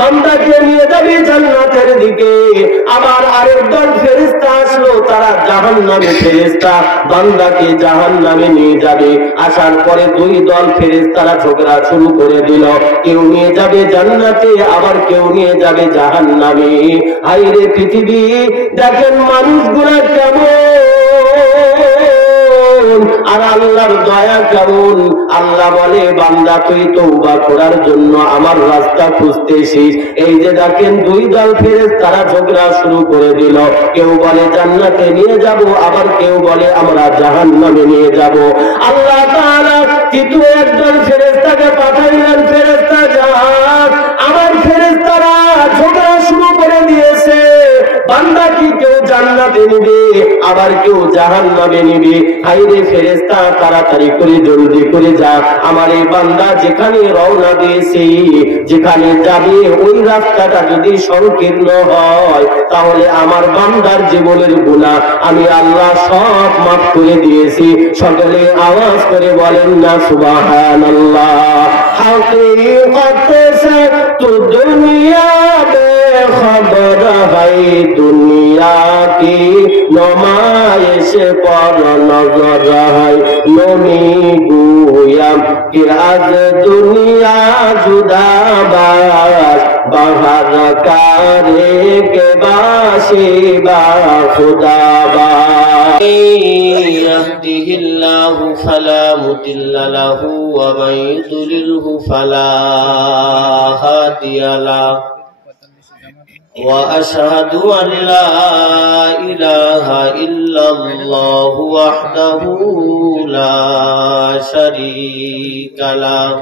বান্দাকে নিয়ে যাবে জান্নাতের দিকে। আবার আরেক দল ফেরেশতা আসলো, তারা জাহান্নামে ফেরেশতা বান্দাকে জাহান্নামে নিয়ে যাবে। আসার পরে দুই দল ফেরেশতারা ঝগড়া শুরু করে দিল, কেউ নিয়ে যাবে জান্নাতে, আবার কেউ নিয়ে যাবে জাহান্নামে। হায়রে পৃথিবী, দেখেন মানুষগুলা কেমন আর আল্লাহর দয়া কেমন। আল্লাহ বলে, বান্দা তুই তওবা করার জন্য আমার রাস্তা খুঁজতেছিস। এই যে দেখেন দুই দল ফেরেশতারা ঝগড়া শুরু করে দিল, কেউ বলে জান্নাতে নিয়ে যাব, আবার কেউ বলে আমরা জাহান্নামে নিয়ে যাব। আল্লাহ তাআলা তৃতীয় একজন ফেরেশতাকে পাঠাইলেন, ফেরেশতা যাক, আমার ফেরেশতারা ঝগড়া শুরু করে দিয়েছে, বান্দা কি কেউ জান্নাতে নিবে, আবার কেউ জাহান্নামে নিবে। হায়রে ফেরেশতা, তাড়াতাড়ি করে জলদি করে যা, আমার এই বান্দা যেখানে রওনা দিয়েছে, যেখানে যাবে ওই রাস্তাটা যদি সংকীর্ণ হয়, তাহলে আমার বান্দার জীবনের গুনাহ আমি আল্লাহ সব মাফ করে দিয়েছি। সকলে আওয়াজ করে বলেন না সুবহানাল্লাহ। हकीकत से तो दुनिया बेखबर है, दुनिया की नुमाइश पर नजर है। नमी गुया कि आज दुनिया जुदाबाज, बाहर कारे के बाशी बा खुदाबाज। يهده الله فلا مضل له ومن يضلله فلا هادي له وأشهد أن لا إله إلا الله وحده لا شريك له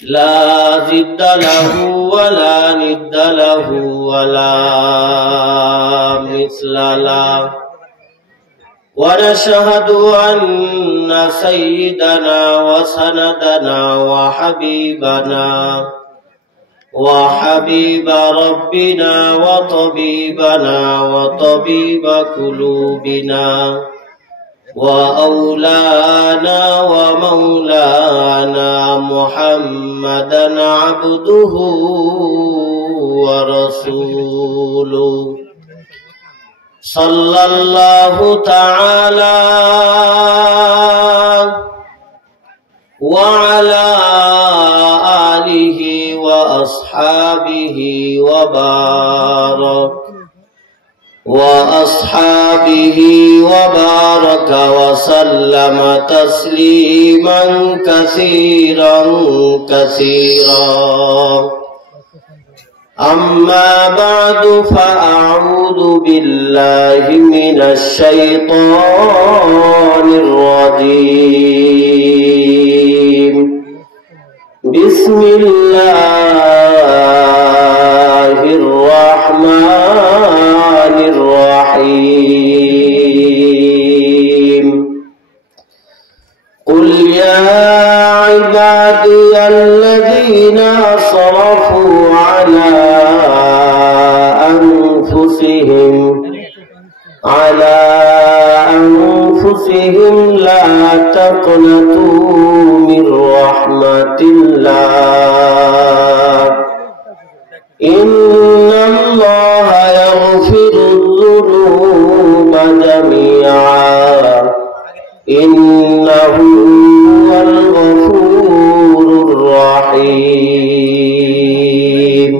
لا ضد له ولا ند له ولا مثل له ونشهد أن سيدنا وسندنا وحبيب ربنا وطبيبنا وطبيب قلوبنا وأولانا ومولانا محمدا عبده ورسوله صلى الله تعالى وعلى آله وأصحابه وبارك وسلم تسليما كثيرا أما بعد فأعوذ بالله من الشيطان الرجيم. بسم الله الرحمن الرحيم. قل يا عبادي الذين أسرفوا على أنفسهم لا تقنطوا من رحمة الله إن الله يغفر الذنوب جميعا إنه هو الغفور الرحيم.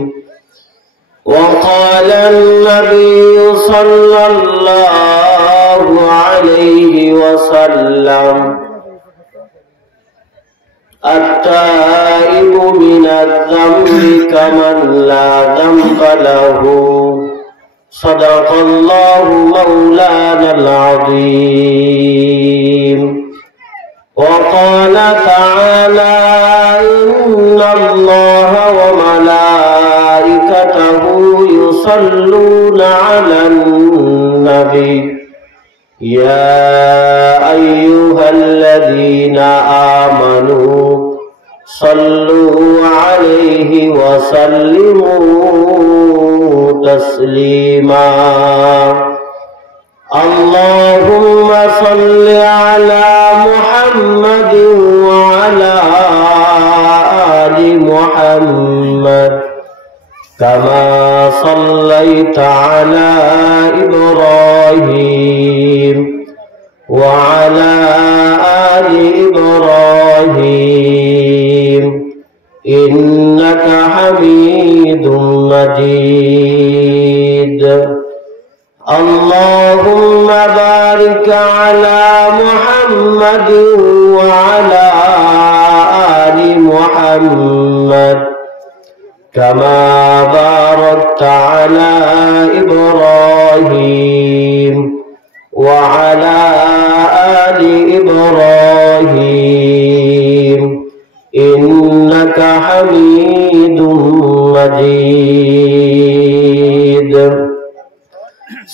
وقال النبي صلى الله عليه وسلم التائب من الذنب كمن لا ذنب له صدق الله مولانا العظيم. وقال تعالى إن الله وملائكته يصلون على النبي يا أيها الذين آمنوا صلوا عليه وسلموا تسليما. اللهم صل على محمد وعلى آل محمد كما صليت على إبراهيم وعلى آل إبراهيم إنك حميد مجيد اللهم بارك على محمد وعلى آل محمد كما باركت على إبراهيم وعلى آل إبراهيم إنك حميد مجيد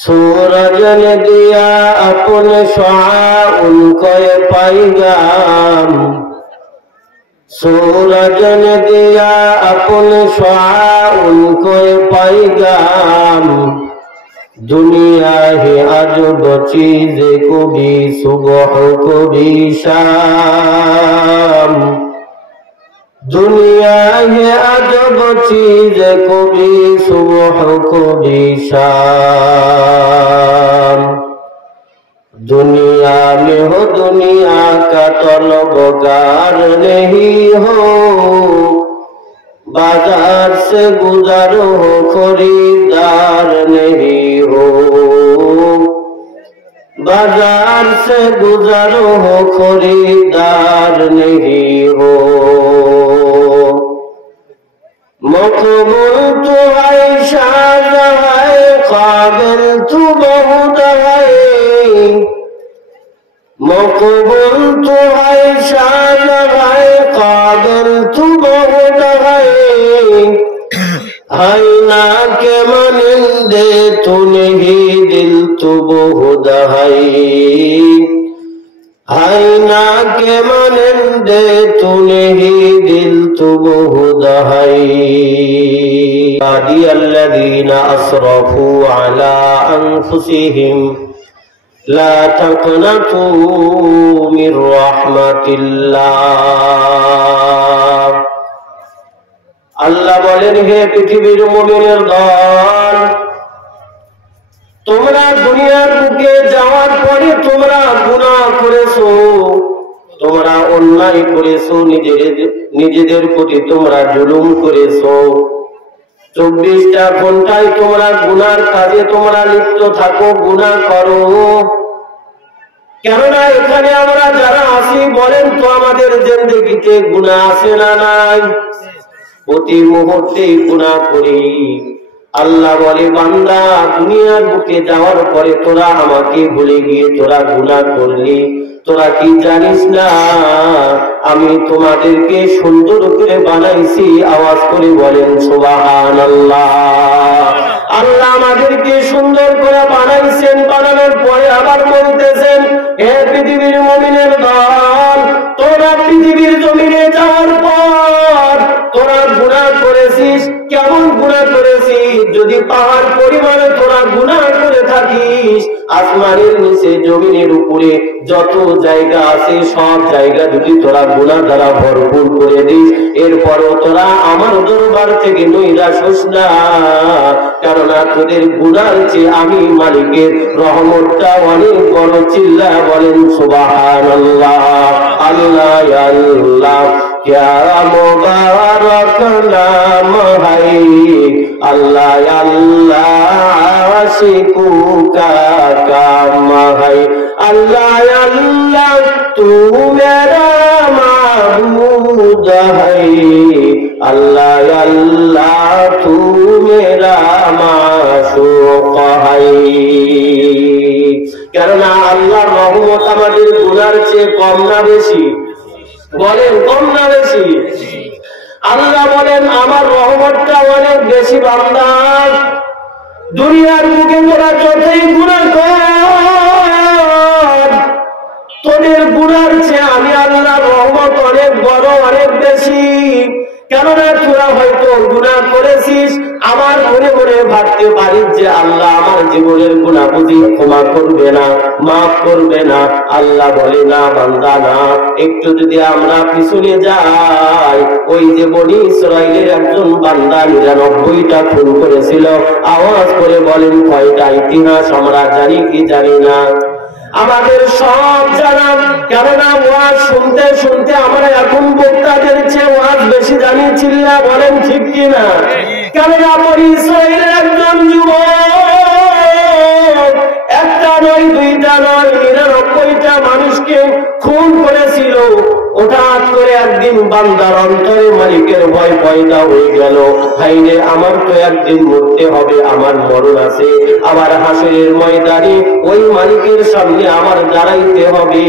सूरज ने दिया अपने शुआ उनको ये पैगाम सूरज ने दिया अपने शुआ उनको ये पैगाम दुनिया है अजब चीज को भी सुबह को भी शाम दुनिया है अजब चीज को भी सुबह को भी शाम दुनिया में हो दुनिया का तलबगार नहीं हो बाजार से गुजर हो खरीदार नहीं हो बाजार से गुजर हो खरीदार नहीं हो मकबूल तो है शान है काबिल तो बहुत है मकबूल तो है शान है काबिल तो बहुत है ना के मनिंदे तू नहीं दिल तो बहुत है ना के मनिंदे तू नहीं दिल तो बहुत है अल्लज़ीना असरफू अला अनफुसिहिम ला तक़नतू मिर रहमतिल्लाह আল্লাহ বলেন হে পৃথিবীর মুমিনের দল তোমরা দুনিয়ার বুকে যাওয়ার পরে তোমরা গুনাহ করেছো তোমরা অন্যায় করেছো নিজেদের প্রতি তোমরা জুলুম করেছো 24টা ঘন্টায় তোমরা গুনার কাজে তোমরা লিপ্ত থাকো গুনাহ করো কেননা এখানে আমরা যারা আছি বলেন তো আমাদের জিন্দেগিতে গুনাহ আছে না নাই প্রতি মুহূর্তে গুনাহ করি আল্লাহ বলে বান্দা দুনিয়ার বুকে যাওয়ার পরে তোরা আমাকে ভুলে গিয়ে তোরা গুনাহ করলি তোরা কি জানিস না আমি তোমাদেরকে সুন্দর করে বানাইছি আওয়াজ করে বলেন সুবহানাল্লাহ আল্লাহ আমাদেরকে সুন্দর করে বানাইছেন বানানোর পরে আবার বলতেছেন হে পৃথিবীর মুমিনের দল তোরা পৃথিবীর জমিনে যাওয়ার পর তোরা গুনাহ করেছিস কেমন গুনাহ করেছিস যদি পাহাড় পরিমাণে তোরা গুনাহ করে থাকিস আসমানের নিচে জমিনের উপরে যত জায়গা আছে সব জায়গা যদি তোরা গুনাহ দ্বারা ভরপুর করে দিস এরপরও তোরা আমার দরবার থেকে নৈরাশ হোস না কারণ তোদের গুনার চেয়ে আমি মালিকের রহমতটা অনেক বড় চিল্লা বলেন সুবহানাল্লাহ আল্লাহ আল্লাহ क्या मुबारक नाम है अल्लाह अल्लाह आशिकू का काम है अल्लाह अल्लाह तू मेरा माबूद है अल्लाह अल्लाह तू मेरा माशूक है কেননা আল্লাহর রহমত আমাদের গুনার চেয়ে কম না বেশি বলেন কম না বেশি আল্লাহ বলেন আমার রহমতটা অনেক বেশি বান্দা দুনিয়ার বুকে তোরা যতই গুনাহ কর তোদের গুনার চেয়ে আমি আল্লাহর রহমত অনেক বড় অনেক বেশি কেননা তোরা হয়তো গুনাহ করেছিস, আমার মনে মনে ভাবতে পারিস যে আল্লাহ আমার জীবনের গুনাহ বুঝি ক্ষমা করবে না, মাফ করবে না। আল্লাহ বলে না বান্দা না, একটু যদি আমরা পিছনে যাই, ওই যে বনি ইসরাইলের একজন বান্দা 99টা খুন করেছিল, আওয়াজ করে বলেন কয়টা? ইতিহাস আমরা জানি কি জানি না? আমাদের সব জানা, কেননা ওয়াজ শুনতে শুনতে আমরা এখন বক্তাদের চেয়ে ওয়াজ বেশি জানি। চিল্লা বলেন ঠিক কিনা? কেননা বনি ইসরাইলের একজন যুবক একটা নয়, দুইটা নয়, 99টা মানুষকে খুন করেছিল। হঠাৎ করে একদিন বান্দার অন্তরে মালিকের ভয় পয়দা হয়ে গেল, হাইরে আমার তো একদিন মরতে হবে, আমার মরণ আছে, আবার হাসরের ময়দানে ওই মালিকের সামনে আমার দাঁড়াইতে হবে।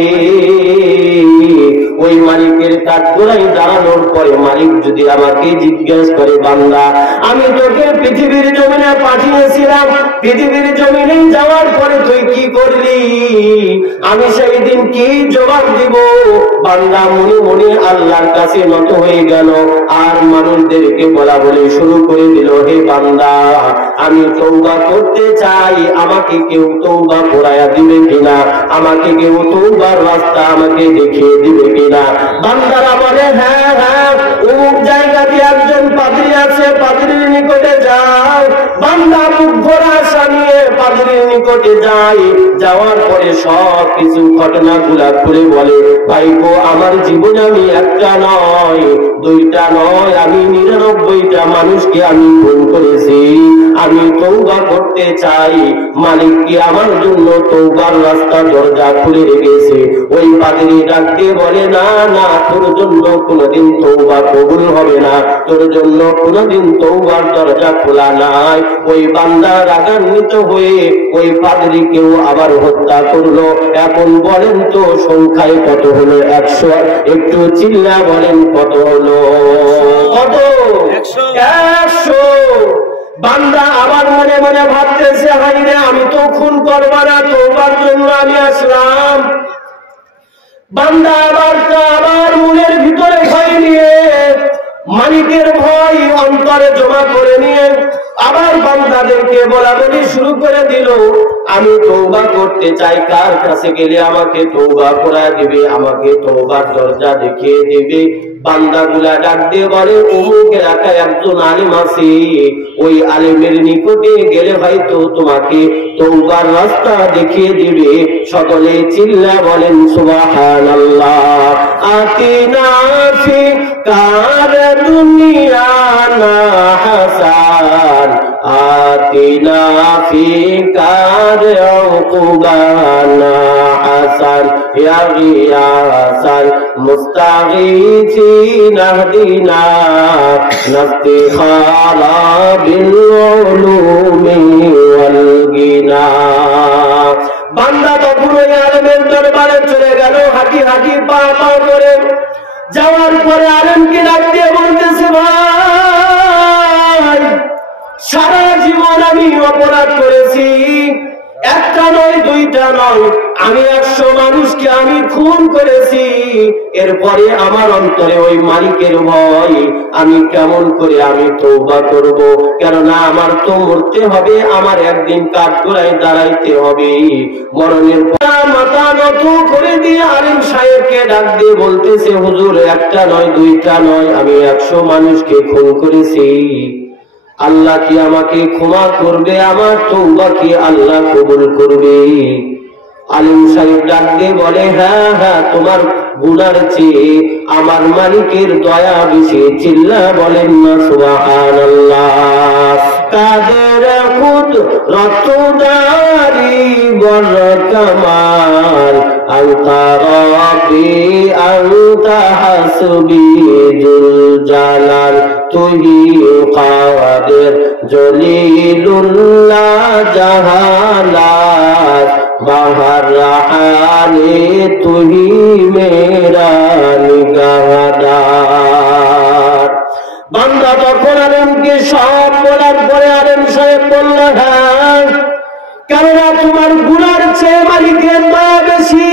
ওই মালিকের কাঠগোড়ায় দাঁড়ানোর পরে মালিক যদি আমাকে জিজ্ঞেস করে, বান্দা আমি তোকে পৃথিবীর জমিনে পাঠিয়েছিলাম, পৃথিবীর জমিনে যাওয়ার পরে তুই কি করলি? আমি সেই দিন কি জবাব দিব? বান্দা মনে মনে আল্লাহর কাছে নত হয়ে গেল, আর মানুষদেরকে বলা বলে শুরু করে দিল, হে বান্দা আমি তওবা করতে চাই, আমাকে কেউ তওবা করায়া দিবে কিনা? আমাকে কেউ তওবার রাস্তা আমাকে দেখিয়ে দিবে কিনা? বান্দারা বলে হ্যাঁ হ্যাঁ, অমুক জায়গাতে একজন পাদ্রী আছে, পাদ্রীর নিকটে যাও। বান্দা মুখ ভরা আশা নিয়ে পাদ্রীর নিকটে যায়। যাওয়ার পরে সব কিছু ঘটনাগুলা খুলে বলে, ভাই গো আমার জীবনে আমি একটা নয়, দুইটা নয়, আমি 99টা মানুষকে আমি খুন করেছি, আমি তওবা করতে চাই, মালিক কি আমার জন্য তওবার রাস্তা দরজা খুলে রেখেছে। ওই পাদ্রী ডাক দিয়ে বলে, না না, তোর জন্য কোনোদিন তওবা কবুল হবে না, তোর জন্য কোনোদিন তওবার দরজা খোলা নাই। ওই বান্দা রাগান্বিত হয়ে ওই পাদ্রীকেও আবার হত্যা করলো। এখন বলেন তো সংখ্যায় কত হলো? 100। একটু চিল্লা বলেন কত হলো? কত? 100। বান্দা আবার মনে মনে ভাবতেছে, হাইরে আমি তো খুন করবো না, তওবার জন্য আমি আসলাম। বান্দা আবার মনের ভিতরে ভয় নিয়ে, মালিকের ভয় অন্তরে জমা করে নিয়ে আবার বান্দাদেরকে বলা বলি শুরু করে দিল, আমি তওবা করতে চাই, কার কাছে গেলে আমাকে তওবা করায় দিবে, আমাকে তওবার দরজা দেখিয়ে দিবে? বান্দাগুলা ডাক দিয়ে বলে, অমুক এলাকায় একজন আলেম আছে, ওই আলেমের নিকটে গেলে হয়তো তোমাকে তওবার রাস্তা দেখিয়ে দিবে। সকলে চিল্লা বলেন সুবহানাল্লাহ। আতিনা ফি কার দুনিয়া না হাসান, আতিনা ফি কার উকুবানা হাসান, ইয়া গিয়াসাল মুস্তাগীথিন আহদিনা নাস্তিখারা বিল উলুমি ওয়াল গিনা। বান্দা তখন ওই আলেমের দরবারে চলে গেল, হাঁটি হাঁটি পা পা করে। যাওয়ার পরে আলেমকে ডাক দিয়ে বলতেছে, ভাই সারা জীবন আমি অপরাধ করেছি, একটা নয়, দুইটা নয়, আমি 100 মানুষকে আমি খুন করেছি। এরপরে আমার অন্তরে ওই মালিকের ভয়, আমি কেমন করে আমি তওবা করব? কেননা আমার তো মরতে হবে, আমার একদিন কাঠগোড়ায় দাঁড়াইতে হবে। মরণের পর মাথা নত করে দিয়ে আলেম সাহেবকে ডাক দিয়ে বলতেছে, হুজুর একটা নয়, দুইটা নয়, আমি 100 মানুষকে খুন করেছি, আল্লাহ কি আমাকে ক্ষমা করবে? আমার তওবা কি আল্লাহ কবুল করবে? আলিম সাহেব ডাক দিয়ে বলে, হ্যাঁ হ্যাঁ, তোমার গুনার চেয়ে আমার মালিকের দয়া বেশি। চিল্লা বলেন না সুবহানাল্লাহ। কাদের কুদরত দারি বর কামাল, আনতা রাব্বি আনতা হাসবি জুল জালাল, তুহি কাদের জলিলুল্লাহ জাহালাত, বাহার রাহানে তুহি মেরা নিগাহদার। বান্দা তখন আলেমকে সব বলার পরে আলেম সাহেব বলল, হ্যাঁ, কেননা তোমার গুনার চেয়ে মালিকের দয়া বেশি,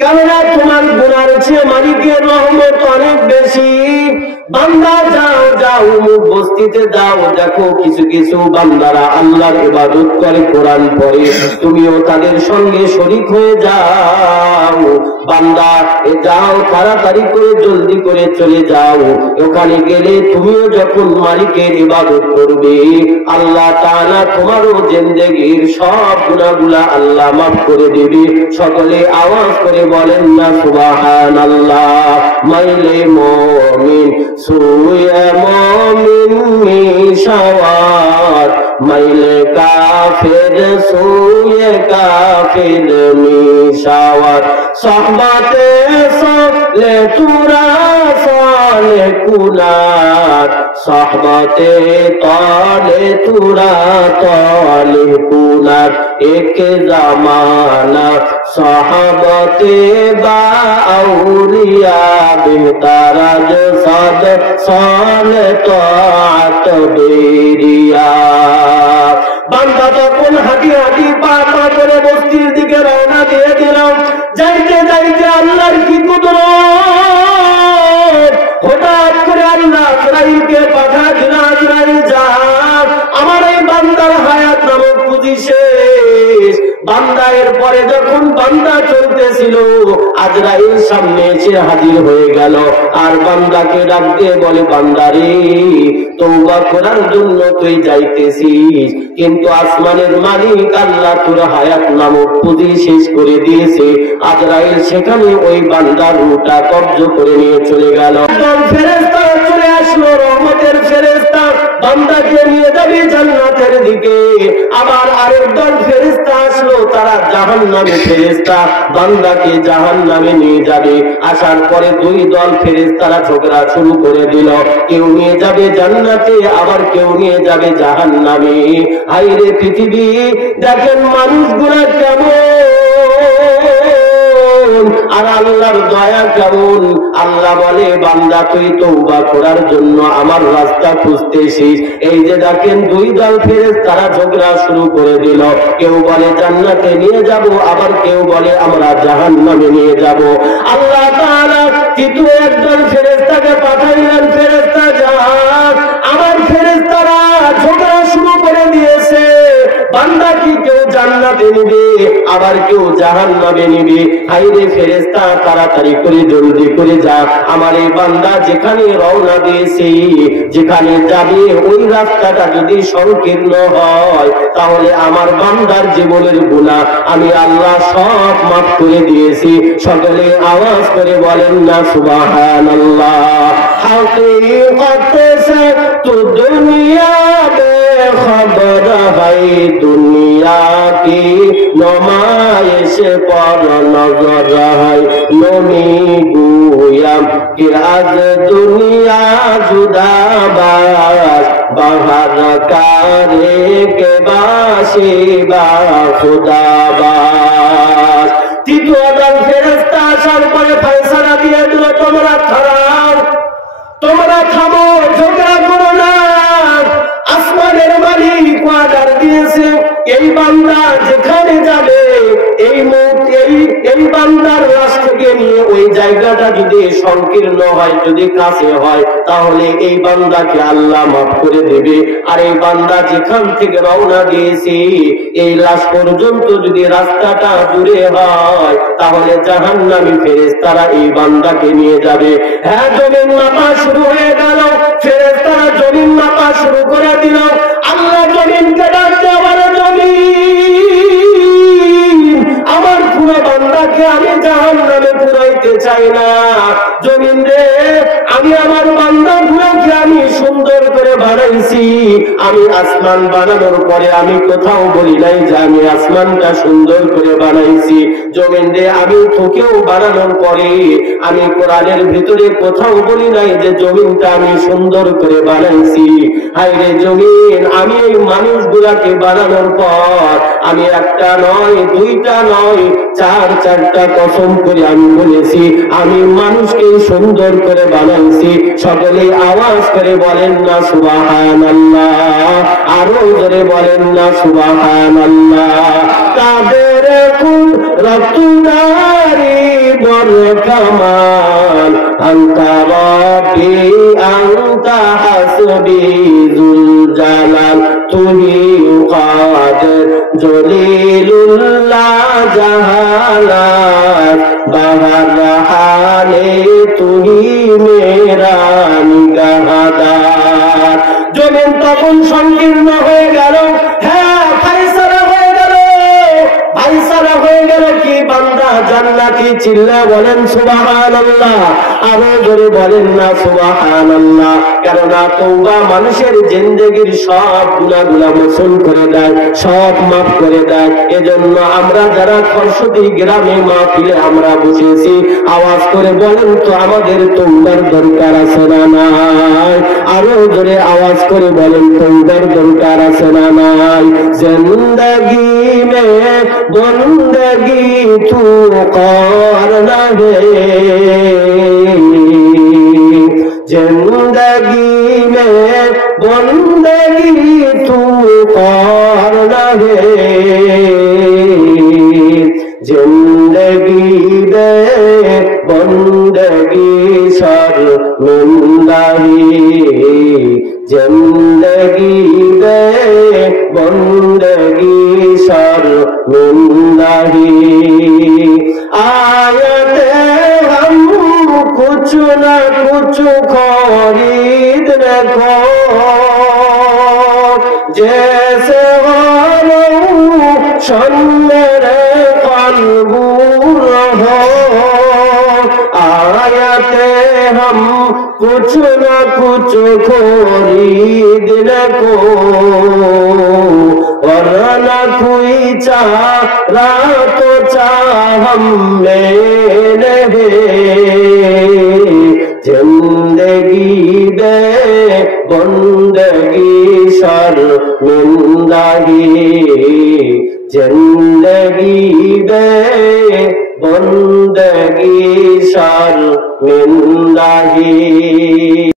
কেননা তোমার গুনার চেয়ে মালিকের রহমত অনেক বেশি। বান্দা যাও যাও অমুক বস্তিতে যাও, দেখো কিছু কিছু বান্দারা আল্লাহর ইবাদত করে, কোরআন পড়ে, তুমিও তাদের সঙ্গে শরীক হয়ে যাও। বান্দা যাও, তাড়াতাড়ি করে জলদি করে চলে যাও, ওখানে গেলে তুমিও যখন মালিকের ইবাদত করবে, আল্লাহ তাআলা তোমারও জিন্দেগীর সব গুনাহগুলা আল্লাহ মাফ করে দেবে। সকলে আওয়াজ করে বলেন না সুবহানাল্লাহ। মাইলে মুমিন সুয়ে মুমিন মিশাওয়াত, মাইলে কাফের সুয়ে কাফের মিশাওয়াত, সহবতে সলে তুরা সালে কুনাত, সহবতে তালে তুরা তালে কুনাত, এক জামানা সহবতে বা আউলিয়া বেহতারাজ সাদ সালে তাআত বেরিয়া। বান্দা যখন হাঁটি হাঁটি পা পা করে বস্তির দিকে রওনা দিয়ে দিলাম, যাইতে যাইতে আল্লাহর কি কুদরত, হঠাৎ করে আল্লাহ আজরাইলকে পাঠা দিল, আজরাইল যা, আমার এই বান্দার হায়াত নামক পুঁজি শেষ। বান্দা এর পরে যখন বান্দা চলতেছিল, আজরাইল সামনে এসে হাজির হয়ে গেল, আর বান্দাকে ডাক দিয়ে বলে, বান্দারে তওবা করার জন্য তুই যাইতেছিস, কিন্তু আসমানের মালিক আল্লাহ তোর হায়াত নামক পুঁজি শেষ করে দিয়েছে। আজরাইল সেখানে ওই বান্দার রূহটা কব্জ করে নিয়ে চলে গেল। ফেরেশতা চলে আসলো, রহমতের ফেরেশতা, বান্দাকে নিয়ে যাবে জান্নাতের দিকে। আবার আরেক দল ফেরেশতা আসলো, তারা জাহান্নামে ফেরেশতা, বান্দাকে জাহান্নামে নিয়ে যাবে। আসার পরে দুই দল ফেরেশতারা ঝগড়া শুরু করে দিল, কেউ নিয়ে যাবে জান্নাতে, আবার কেউ নিয়ে যাবে জাহান্নামে। হায়রে পৃথিবী, দেখেন মানুষগুলা কেমন, আর আল্লাহর দয়া কেমন। আল্লাহ বলে, বান্দা তুই তওবা করার জন্য আমার রাস্তা খুঁজতেছিস, এই যে দেখেন দুই দল ফেরেশতারা ঝগড়া শুরু করে দিল, কেউ বলে জান্নাতে নিয়ে যাব, আবার কেউ বলে আমরা জাহান্নামে নিয়ে যাব। আল্লাহ তাআলা তৃতীয় একজন ফেরেশতাকে পাঠাইলেন, ফেরেশতা যাক, আমার ফেরেশতারা ঝগড়া শুরু করে দিয়েছে, বান্দা কি কেউ জান্নাতে নিবে, আবার কেউ জাহান্নামে নিবে। হায়রে ফেরেশতা, তাড়াতাড়ি করে জলদি করে যা, আমার এই বান্দা যেখানে রওনা দিয়েছে, যেখানে যাবে, ওই রাস্তাটা যদি সংকীর্ণ হয়, তাহলে আমার বান্দার জীবনের গুনাহ আমি আল্লাহ সব মাফ করে দিয়েছি। সকলে আওয়াজ করে বলেন না সুবহানাল্লাহ। हकीकत से तो दुनिया बेखबर है, दुनिया की नुमाइश पर नजर है, नमी गुयम कि आज दुनिया जुदाबाज, बाहर कारे के बाशी बा खुदाबाज। तृतीय दल ফেরেশতা আসার পরে ফয়সালা দিয়ে দিল, তোমরা খারাপ, তোমরা থামো, ঝগড়া করো না। আসমানের মালিক ওয়াদার দিয়েছে, এই বান্দা যেখানে যাবে, এই বান্দার রাস থেকে নিয়ে ওই জায়গাটা যদি সংকীর্ণ হয়, যদি কাছে হয়, তাহলে এই বান্দাকে আল্লাহ মাফ করে দেবে। আর এই বান্দা যেখান থেকে রওনা দিয়েছে, এই লাশ পর্যন্ত যদি রাস্তাটা দূরে হয়, তাহলে জাহান্নামী ফেরেশতারা এই বান্দাকে নিয়ে যাবে। হ্যাঁ, জমিন মাপা শুরু হয়ে গেল, ফেরেশতারা জমিন মাপা শুরু করে দিল। আল্লাহ জমিনকে ডাক দেওয়ার, জমিন আমার পুরো বান্দাকে আমি জাহান্নামে পুরাইতে চাই না। জমিন রে, আমি আমার বান্দা গুলোকে আমি সুন্দর করে বানাইছি। আমি আসমান বানানোর পরে আমি কোথাও বলি নাই যে আমি আসমানটা সুন্দর করে বানাইছি। জমিন রে, আমি তোকেও বানানোর পরে আমি কোরআনের ভিতরে কোথাও বলি নাই যে জমিনটা আমি সুন্দর করে বানাইছি। হায়রে জমিন, আমি এই মানুষগুলাকে বানানোর পর আমি একটা নয়, দুইটা নয়, চারটা কসম করে আমি বলেছি আমি মানুষকে সুন্দর করে বানাইছি। সকলে আওয়াজ করে বলেন না সুবহানাল্লাহ, আরো জোরে বলেন না সুবহানাল্লাহ। তাদের কুদরতুদারি বড় কামাল, আনতা রাব্বি তুহি কাদের জলিলুল্লাহ জাহালাত বাহার হালে তুহি মেরা নিগাহদার। জমিন তখন সংকীর্ণ হয়ে গেল, হ্যাঁ ফাইসালা হয়ে গেল, ফাইসালা হয়ে গেল কি বান্দা জান্নাতি। চিল্লা বলেন সুবহানাল্লাহ, আরো জোরে বলেন না সুবহানাল্লাহ। কেননা তওবা মানুষের জিন্দেগির সব গুনাহগুলো মোচন করে দেয়, সব মাফ করে দেয়। এজন্য আমরা যারা খরসতি গ্রামে মাহফিলে আমরা বসেছি, আওয়াজ করে বলেন তো আমাদের তওবার দরকার আছে না নাই? আরো জোরে আওয়াজ করে বলেন তওবার দরকার আছে না নাই? জিন্দেগি মে বন্দগি তু করনা হে, जिंदगी में बंदगी तू करना है, जिंदगी में बंदगी शर्मिंदगी, जिंदगी में बंदगी शर्मिंदगी। आयते हम कुछ न कुछ खरीद रखो, जैसे मेरे कलबूर हो। आयते हम कुछ न कुछ खरीद रखो, और न कोई चारा तो चाह में जिंदगी दे बंदगी शर्मिंदगी, जिंदगी दे बंदगी शर्मिंदगी।